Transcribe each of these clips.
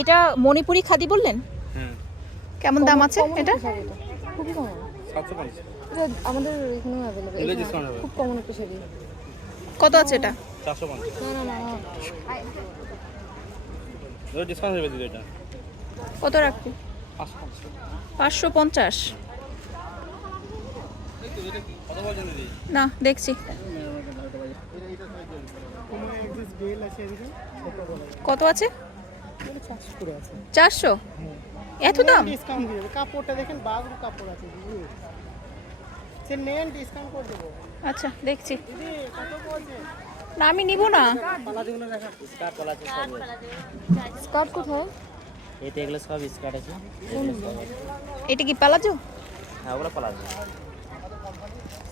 এটা মণিপুরি খাদি বললেন? হ্যাঁ কেমন দাম আছে এটা। খুবই এটা আমাদের এখানেও অ্যাভেলেবেল। খুব কমন একটা শাড়ি। কত আছে এটা? চারশো পঞ্চাশ। ডিসকাউন্ট দিদি কত রাখবি? পাঁচশো পঞ্চাশ। না দেখছি। কত আছে? চারশো চারশো? এত দাম? ডিসকাউন্ট দিয়ে দেবে। কাপড়টা দেখেন বাগরু কাপড় আছে সে নেন ডিসকাউন্ট করে দেবো। আচ্ছা দেখছি। না আমি নিব না। স্কার্ট পলা আছে সব স্কার্ট কোথায়? এতে এগুলো সব স্কার্ট আছে। এটা কি পালাজো? হ্যাঁ ওগুলো পলা আছে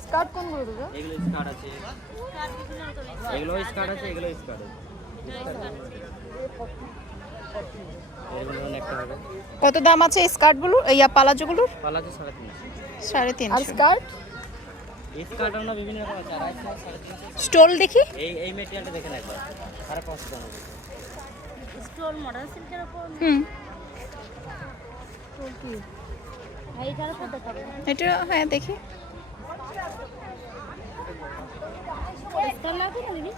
স্কার্ট কোনগুলো দাদা এগুলো স্কার্ট আছে। এগুলো স্কার্ট আছে এগুলো স্কার্ট আছে। কত দাম আছে স্কার্টগুলো? ইয়া পালাজোগুলোর? পালা আছে সাড়ে তিনশো। সাড়ে আর তিনশো। স্কার্ট? স্টোল দেখি। এই এই মেটেরিয়ালটা দেখেন একবার। সাড়ে পাঁচশো স্টোল সিল্কের উপর হুম। এটা হ্যাঁ দেখি। স্কার্ট লাগবে না দিদি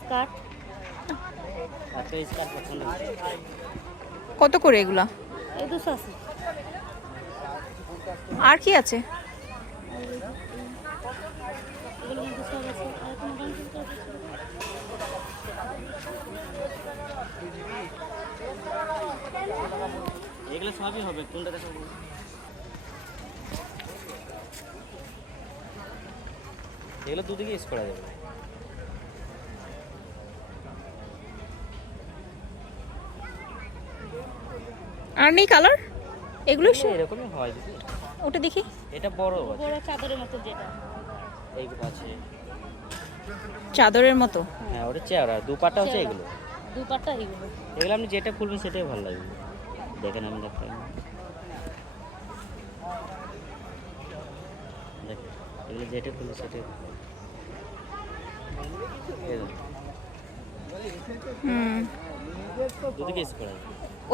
স্কার্ট আচ্ছা স্কার্ট পছন্দ হচ্ছে কত করে এগুলা? আর কি আছে? এগুলো সবই হবে কোনটা দেখাবো? এগুলো দুদিকে ইউজ করা যাবে। আর নেই কালার? এগুলো এরকমই হয় ওটা দেখি। এটা বড় বড় চাদরের মতো যেটা। এইগুলো আছে। চাদরের মতো? হ্যাঁ ওটা চেয়ারা দুপাটা হচ্ছে এগুলো। দুপাট্টা এগুলো। এগুলো আপনি যেটা খুলবেন সেটাই ভালো লাগবে। দেখেন আমি দেখেন এগুলো যেটা খুলবে সেটাই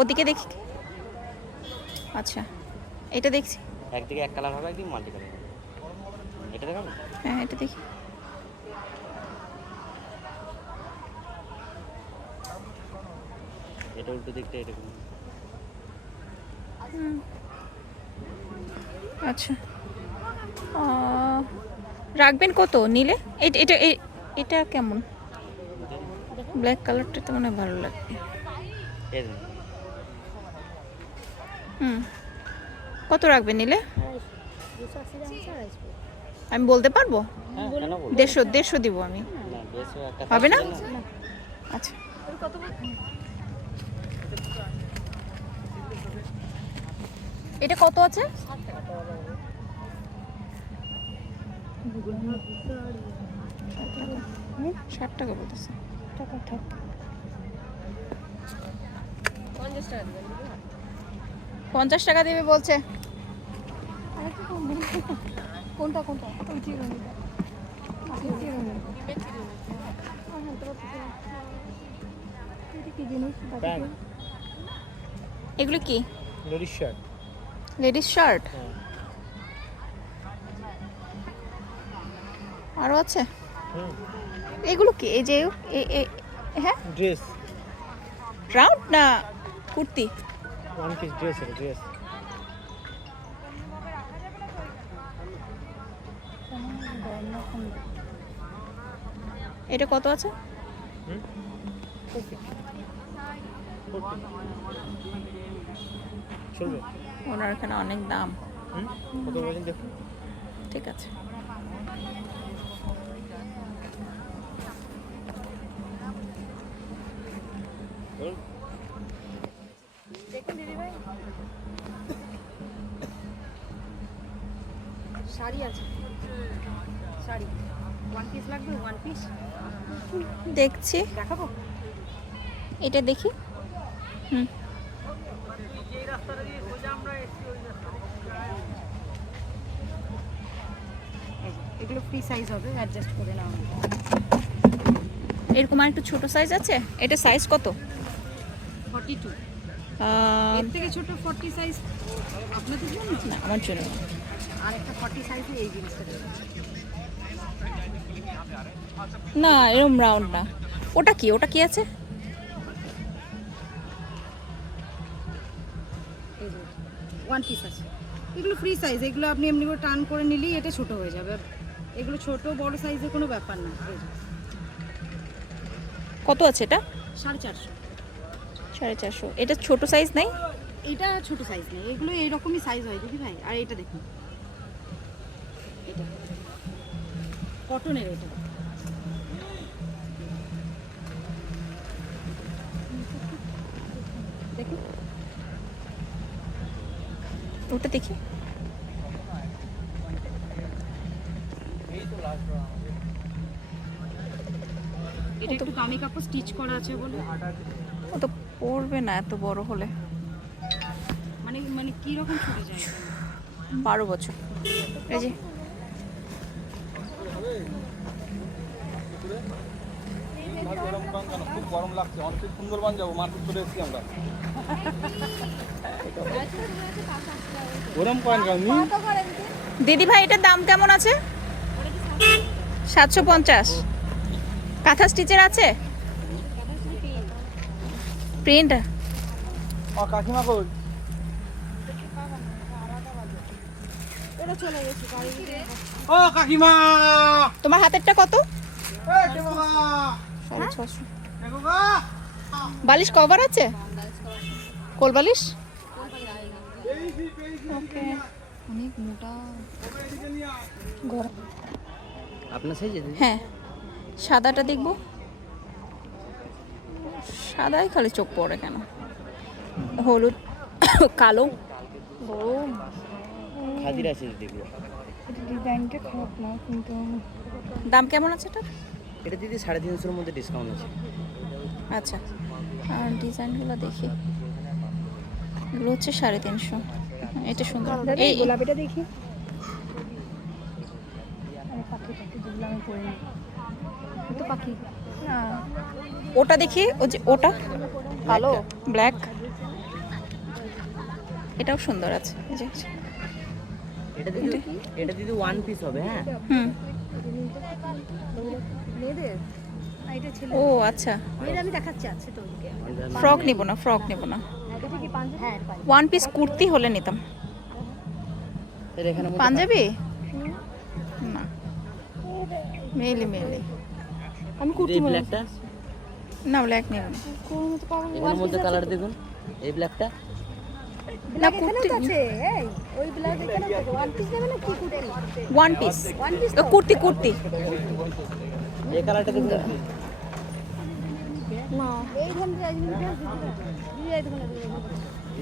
ওদিকে দেখি। আচ্ছা এটা দেখছি। একদিকে এক কালার হবে একদিকে মাল্টি কালার হবে। এটা দেখাবো? হ্যাঁ এটা দেখি। এটা উল্টো দিকটা এরকম। আচ্ছা। রাখবেন কত নিলে? এটা এটা কেমন? ব্ল্যাক কালারটা তো মনে হয় ভালো লাগবে। হুম। কত রাখবেন নিলে? আমি বলতে পারব? হ্যাঁ দেড়শো দেড়শো দিব আমি। না হবে না? আচ্ছা। এটা কত আছে? ষাট টাকা বলতেছে। টাকা থাক। পঞ্চাশ টাকা দেবে বলছে। কোনটা কোনটা? এগুলো কি? Ladies shirt. Ladies shirt? হ্যাঁ। আরও আছে? এগুলো কি? এই যে এ- এ- হ্যাঁ? ড্রেস। রাউন্ড না কুর্তি? ওয়ান পিস ড্রেস এটা ড্রেস। এটা কত আছে? চলবে। ওনার এখানে অনেক দাম। কত দেখুন। ঠিক আছে। শাড়ি আছে। শাড়ি। ওয়ান পিস লাগবে ওয়ান পিস দেখছি। দেখাবো? এটা দেখি। হুম। এগুলো ফ্রি সাইজ হবে অ্যাডজাস্ট করে নাও। এরকম আর একটু ছোট সাইজ আছে? এটা সাইজ কত? ফর্টি টু আহ, এর থেকে ছোট ফর্টি সাইজ আপনাদের জন্য? না আমার জন্য। আর একটা ফর্টি সাইজে এই জিনিসটা। না এরকম রাউন্ড না। ওটা কি? ওটা কি আছে? ওয়ান পিস আছে। এগুলো ফ্রি সাইজ এগুলো আপনি এমনি করে টান করে নিলেই এটা ছোট হয়ে যাবে। এগুলো ছোট বড় সাইজের কোনো ব্যাপার না। কত আছে এটা? সাড়ে চারশো। সাড়ে চারশো। এটা ছোট সাইজ নেই? এটা ছোট সাইজ নেই। এগুলো এইরকমই সাইজ হয় দিদি ভাই। আর এটা দেখুন। কটনের এটা। দেখুন ওটা দেখি। এটা একটু দামি কাপড় স্টিচ করা আছে বলে। ও তো পড়বে না এত বড় হলে। মানে মানে কি রকম ছুটে যায়? বারো বছর। এই যে গরম পান কেন খুব গরম লাগছে। অনেক সুন্দরবন যাব মার্কেট করে এসেছি আমরা। গরম দিদি ভাই এটার দাম কেমন আছে? সাতশো পঞ্চাশ। কাঁথা স্টিচের আছে? প্রিন্ট। ও কাকিমা কই? ও কাকিমা! তোমার হাতেরটা কত? সাড়ে ছশো। বালিশ কভার আছে? কোল বালিশ? অনেক মোটা। গরম আপনার সাইজে হ্যাঁ সাদাটা দেখব। সাদাই খালি চোখ পড়ে কেন? হলুদ কালো। গরম খাদির আছে দিদি ডিজাইনটা খারাপ না কিন্তু দাম কেমন আছে এটা এটা দিদি সাড়ে তিনশোর মধ্যে ডিসকাউন্ট আছে। আচ্ছা আর ডিজাইনগুলো দেখি। এগুলো হচ্ছে সাড়ে তিনশো। এটা সুন্দর। এই গোলাপিটা দেখি। ওটা দেখি ও যে ওটা। কালো? ব্ল্যাক। এটাও সুন্দর আছে। এটা দিদি এটা দিদি ওয়ান পিস হবে হ্যাঁ? হুম। ও আচ্ছা। আমি দেখাচ্ছি আছে তো ফ্রক নিব না ফ্রক নিব না। হ্যাঁ ওয়ান পিস কুর্তি হলে নিতাম। এর পাঞ্জাবি? না। মেলি মেলি আমি কুর্তি বলি ব্ল্যাকটা না ব্ল্যাক নেব না। এখানের মধ্যে কালার দেখুন। এই ব্ল্যাকটা না কুর্তি এই ওই ব্লাউজ এখানে ওয়ান পিস নেবে না কি কুর্তি ওয়ান পিস কুর্তি কুর্তি। এই কালারটা দেখুন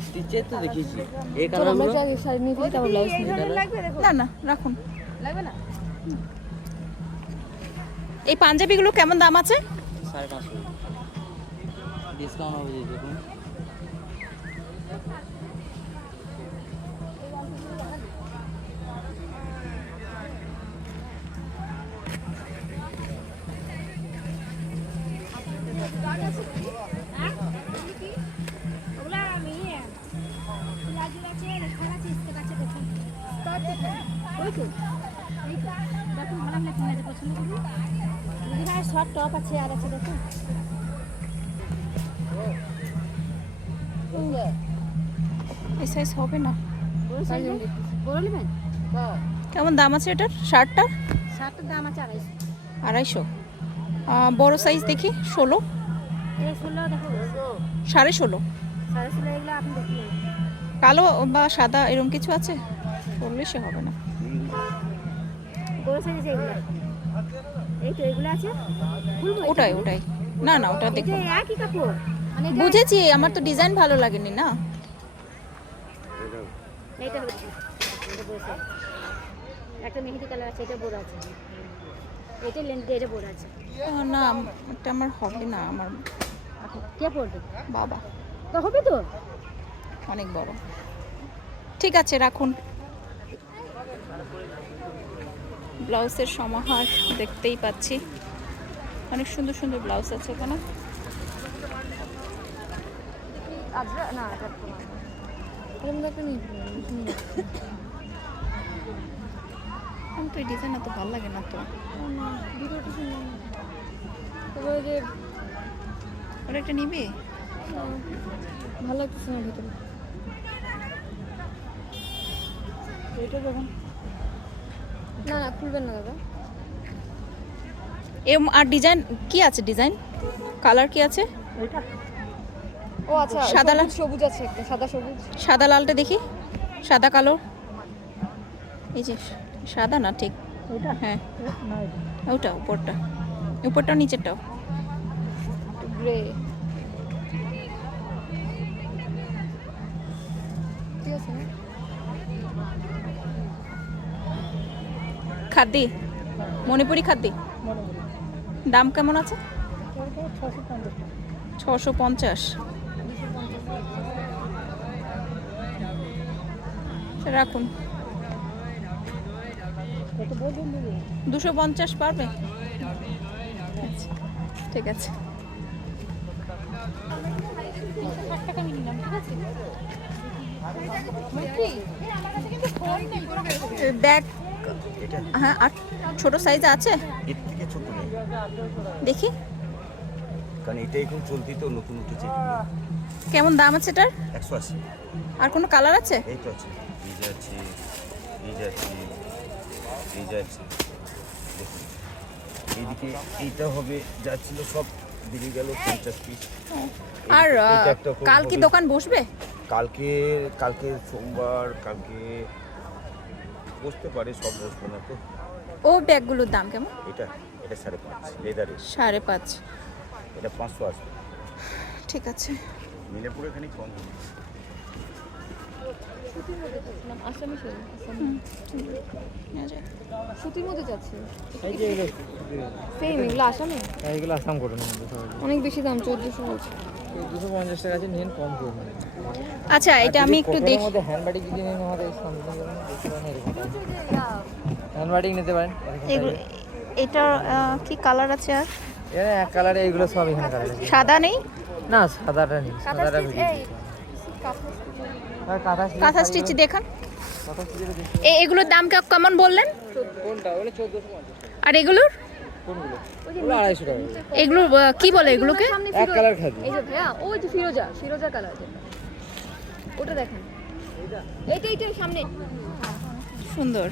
স্টিচের তো দেখিয়েছি। এই কালারগুলো না না রাখুন। লাগবে না? এই পাঞ্জাবিগুলো কেমন দাম আছে? সাড়ে পাঁচশো। ডিসকাউন্ট হবে দেখুন। তো এই তো দেখুন ভালো লাগলে তুমি পছন্দ করুন দিদি ভাই শর্ট টপ আছে আর আছে এই সাইজ হবে না। বড় নেবেন কেমন দাম আছে এটার? শার্টটা? শার্টের দাম আছে আড়াইশো। আড়াইশো বড় সাইজ দেখি ষোলো। সাড়ে ষোলো। কালো বা সাদা এরকম কিছু আছে? চল্লিশে হবে না। ওটাই ওটাই। না না ওটা কাপড়। মানে বুঝেছি আমার তো ডিজাইন ভালো লাগেনি না। একটা মেহেদি কালার আছে এটা আছে। এটা আছে। না এটা আমার হবে না আমার কে পড়বে? বাবা। তো হবে তো? অনেক বড়। ঠিক আছে রাখুন। ব্লাউজের সমাহার দেখতেই পাচ্ছি। অনেক সুন্দর সুন্দর ব্লাউজ আছে এখানে। আজরা না এটা এরকম একটা নিয়ে আমার তো এই ডিজাইন এত ভালো লাগে না তো। ভিডিওটা তারপরে যে ওটা একটা নিবে? ভালো লাগতেছে না ভিতরে। এইটা দেখুন। না না খুলবেন না দাদা। এম আর ডিজাইন কি আছে ডিজাইন? কালার কি আছে? ও আচ্ছা সাদা লাল? সবুজ আছে একটা সাদা সবুজ। সাদা লালটা দেখি। সাদা কালো। এই যে সাদা না ঠিক? এইটা হ্যাঁ। না ওটা উপরটা। উপরটাও নিচেরটাও। গ্রে ঠিক আছে খাদ্যি? মণিপুরি খাদ্যি? দাম কেমন আছে? ছশো পঞ্চাশ। রাখুন। দুশো পঞ্চাশ পারবে? আচ্ছা ঠিক আছে। ব্যাগ হ্যাঁ আর ছোট সাইজ আছে? এর থেকে ছোট নেই। দেখি। কারণ এটা এখন চলতি তো নতুন উঠেছে। কেমন দাম আছে এটার? একশো আশি। আর কোনো কালার আছে? এই তো আছে। এই যে আছে এই যে আছে এই যে আছে। দেখুন। এইদিকে এইটা হবে যা ছিল সব দিকে গেল পঞ্চাশ পিস আর কাল কি দোকান বসবে? কালকে কালকে সোমবার কালকে বসতে পারে সব বসবে না তো। ও ব্যাগগুলোর দাম কেমন? এটা এটা সাড়ে পাঁচ লেদারের সাড়ে পাঁচ। এটা পাঁচশো আসবে। ঠিক আছে। মিলে পুরো এখানে কম অনেক বেশি দাম চোদ্দোশো বলছে। দুশো পঞ্চাশ টাকা আছে নিন কম করে আচ্ছা এটা আমি একটু দেখি মধ্যে হ্যান্ডবাটিক যদি নেন আমাদের সামনে হ্যান্ডবাটিক নিতে পারেন আহ, কি কালার আছে আর? এখানে এক কালারে এগুলো সব এখানে কালার আছে। সাদা নেই? না সাদাটা নেই সাদাটা কাঁথা স্টিচ দেখান। এ এগুলোর দাম কে- কেমন বললেন? আর এগুলোর? কোনগুলো? ওগুলো আড়াইশো টাকা। এগুলো কি বলে এগুলোকে? এক কালার খাদি। এই যে ভাইয়া ওই যে ফিরোজা ফিরোজা কালার ওটা দেখেন। এইটা এইটা সামনে। সুন্দর।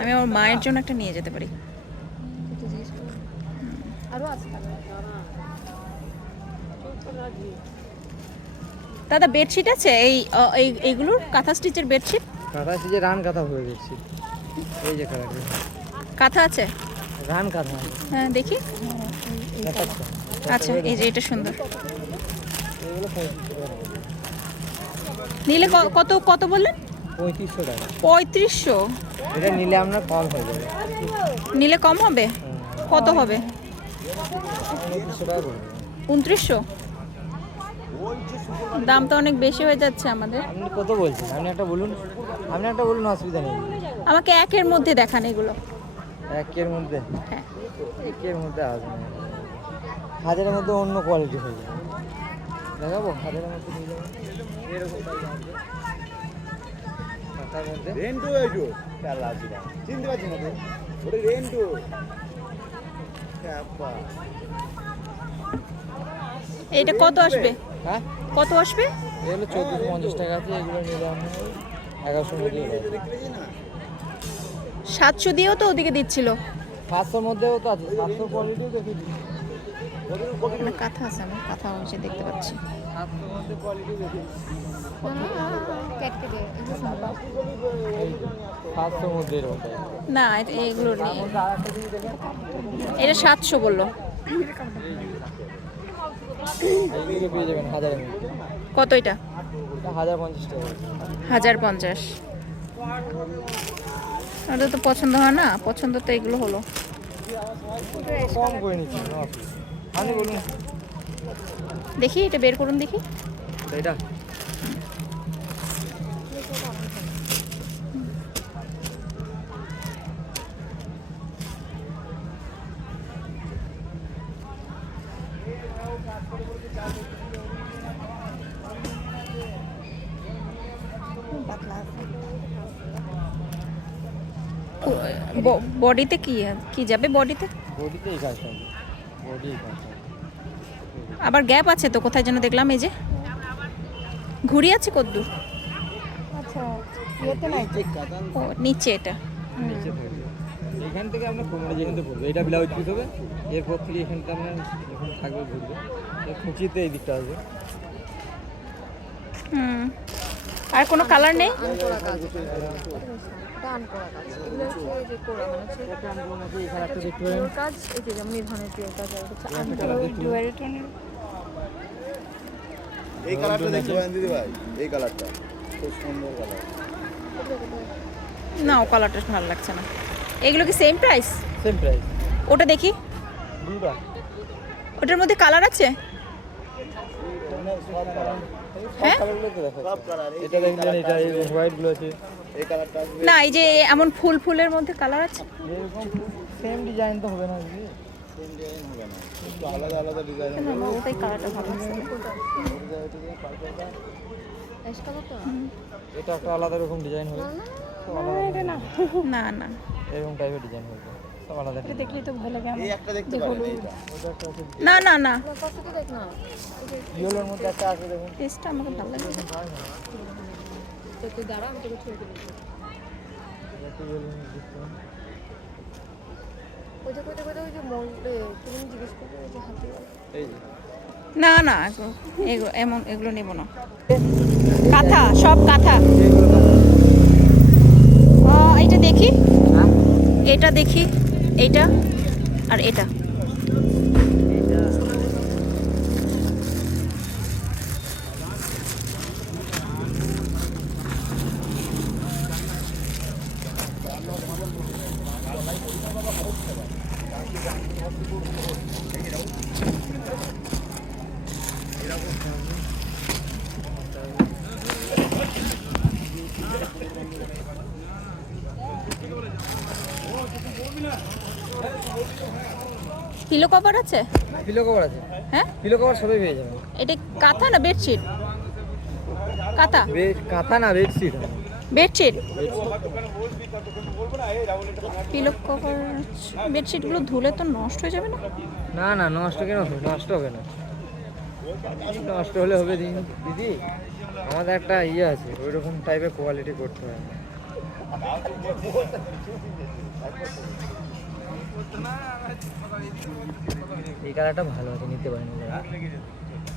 আমি আমার মায়ের জন্য একটা নিয়ে যেতে পারি। আরও আছে। দাদা বেডশিট আছে? এই এই এইগুলোর কাঁথা স্টিচের বেডশিট? কাঁথা স্টিচে রান কাঁথা হয়ে গেছে। এই যে কালার কাঁথা আছে? হ্যাঁ? দেখি। আচ্ছা এই যে এটা সুন্দর। নিলে কত কত বললেন? পঁয়ত্রিশশো টাকা। পঁয়ত্রিশশো? এটা নিলে আপনার কম হয়ে যাবে। নিলে কম হবে? কত হবে? উনত্রিশশো? দাম তো অনেক বেশি হয়ে যাচ্ছে আমাদের। আপনি কত বলছেন? আপনি একটা বলুন। আপনি একটা বলুন অসুবিধা নেই। আমাকে একের মধ্যে দেখান এগুলো। একের মধ্যে? হ্যাঁ। একের মধ্যে আসবে না। হাজারের মধ্যে অন্য কোয়ালিটি হয়ে যাবে দেখাবো? হাজারের মধ্যে নিয়ে যাব। এরকম size মধ্যে। রেন্টু এইটু চালা দিলাম চিনতে পারছি না ওটা রেন্টু এটা কত আসবে? হ্যাঁ? কত আসবে? এগুলো চোদ্দোশো পঞ্চাশ টাকা আছে এগুলো নিলে আপনার এগারোশোর মধ্যে সাতশো দিয়েও তো ওদিকে দিচ্ছিল। সাতশোর মধ্যেও তো আছে সাতশোর কোয়ালিটিও দেখে এখানে কাঁথা আছে আমি কাঁথা হচ্ছে দেখতে পাচ্ছি। এগুলো না এটা- নেই। এটা সাতশো বলল। কত এটা? হাজার পঞ্চাশ। ওটা তো পছন্দ হয় না পছন্দ তো এগুলো হলো। দেখি এটা বের করুন দেখি। বডিতে কি কি যাবে বডিতে? বডিতে এই কাজটা হবে। কাজটা হবে। আবার গ্যাপ আছে তো কোথায় যেন দেখলাম এই যে। ঘুড়ি আছে কদ্দূর আচ্ছা ও নিচে এটা। নিচে এখান থেকে আপনার কোমরে যেখান থেকে পড়বে এটা ব্লাউজ পিস হবে। এরপর থেকে এখানটা আপনার যখন থাকবে ঘুরবে কুচিতে এই দিকটা আসবে হুম। আর কোনো কালার নেই? এই যে কোরা হচ্ছে এই কালারটা দিদি ভাই এই খুব সুন্দর কালার না ও কালারটা ভালো লাগছে না। এগুলো কি সেম প্রাইস সেম প্রাইস ওটা দেখি। ওটার মধ্যে কালার আছে? হ্যাঁ? না এই যে এমন ফুল ফুলের মধ্যে কালার আছে? সেম ডিজাইন তো হবে না সেম ডিজাইন হবে না একটু আলাদা আলাদা ডিজাইন না, না, ওটাই কালারটা ভালো এটা একটা আলাদা রকম ডিজাইন হবে না না। এরকম টাইপের ডিজাইন হবে তো ভয় লাগে এই একটা দেখতে না না না। ইয়েলোর মধ্যে একটা আছে দেখুন। টেস্টটা আমাকে ভালো লাগে। তুই দাঁড়া আমি তোকে না না এমন এগুলো নেব না। কাঁথা সব কাঁথা। কালার এটা দেখি। হ্যাঁ? এটা দেখি। এইটা আর এটা। পিলো কভার আছে? পিলো কভার আছে। হ্যাঁ? পিলো কভার সবই পেয়ে যাবেন। এটা কাঁথা না বেডশিট কাঁথা। কাঁথা না বেডশিট বেডশিট পিলো কভার বেডশিটগুলো ধুলে তো নষ্ট হয়ে যাবে না? না না নষ্ট কেন হবে? নষ্ট হবে না। নষ্ট হলে হবে দিদি আমাদের একটা ইয়ে আছে ওই রকম টাইপের কোয়ালিটি করতে হয়। এই কালারটা ভালো আছে নিতে পারেন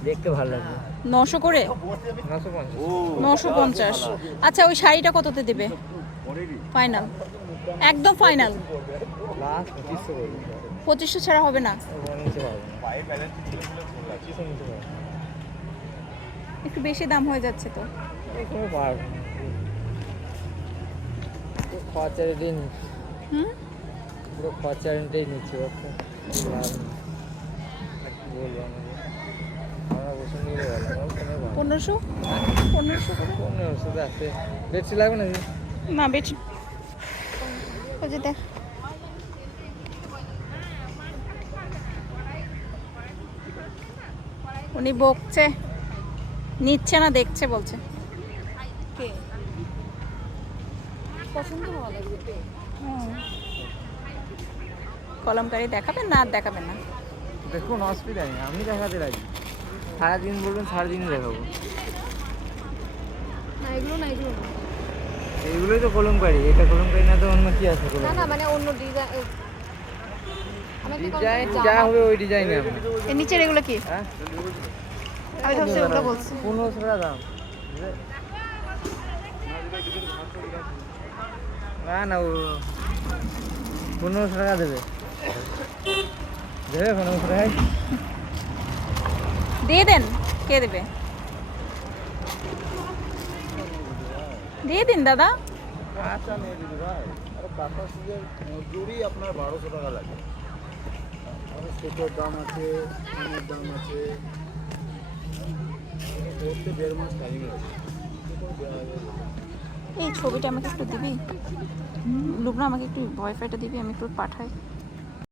দেখতে ভালো লাগবে। নশো করে? নশো পঞ্চাশ। আচ্ছা ওই শাড়িটা কততে দেবে? ফাইনাল একদম ফাইনাল পঁচিশশো ছাড়া হবে না। একটু বেশি দাম হয়ে যাচ্ছে তো। খরচা নিচ্ছি হুম? পুরো খরচা রেটেই নিচ্ছি লাভ আর কি বলব আমরা বসে নিয়ে গেলাম পনেরোশো? পনেরোশো পনেরোশো বেডশিট লাগবে না না বেশি ওই যে দেখ। উনি বকছে। নিচ্ছে না দেখছে বলছে। পছন্দ হওয়া লাগবে পে কলমকারি দেখাবেন না আর দেখাবেন না? দেখুন অসুবিধা নেই। আমি দেখাতে রাজি। সারাদিন বলবেন সারাদিনই দেখাবো। না এগুলো না এগুলো না। এইগুলোই তো কলমকারি। এটা কলমকারি না তো অন্য কি আছে না না মানে অন্য ডিজাইন। ডিজাইন যা হবে ওই ডিজাইনে এর নিচের এগুলো কি? হ্যাঁ? আমি ভাবছি ওগুলো বলছি। পনেরোশো টাকা দাম। না না ও পনেরোশো টাকা দেবে। দিয়ে দেন কে দেবে? দিয়ে দিন দাদা। আচ্ছা মজুরি আপনার বারোশো টাকা লাগে। সুতোর দাম আছে টিনের দাম আছে। করতে দেড় মাস টাইম আছে এই ছবিটা আমাকে একটু দিবি? লুবনা আমাকে একটু ওয়াইফাইটা দিবি আমি একটু পাঠাই।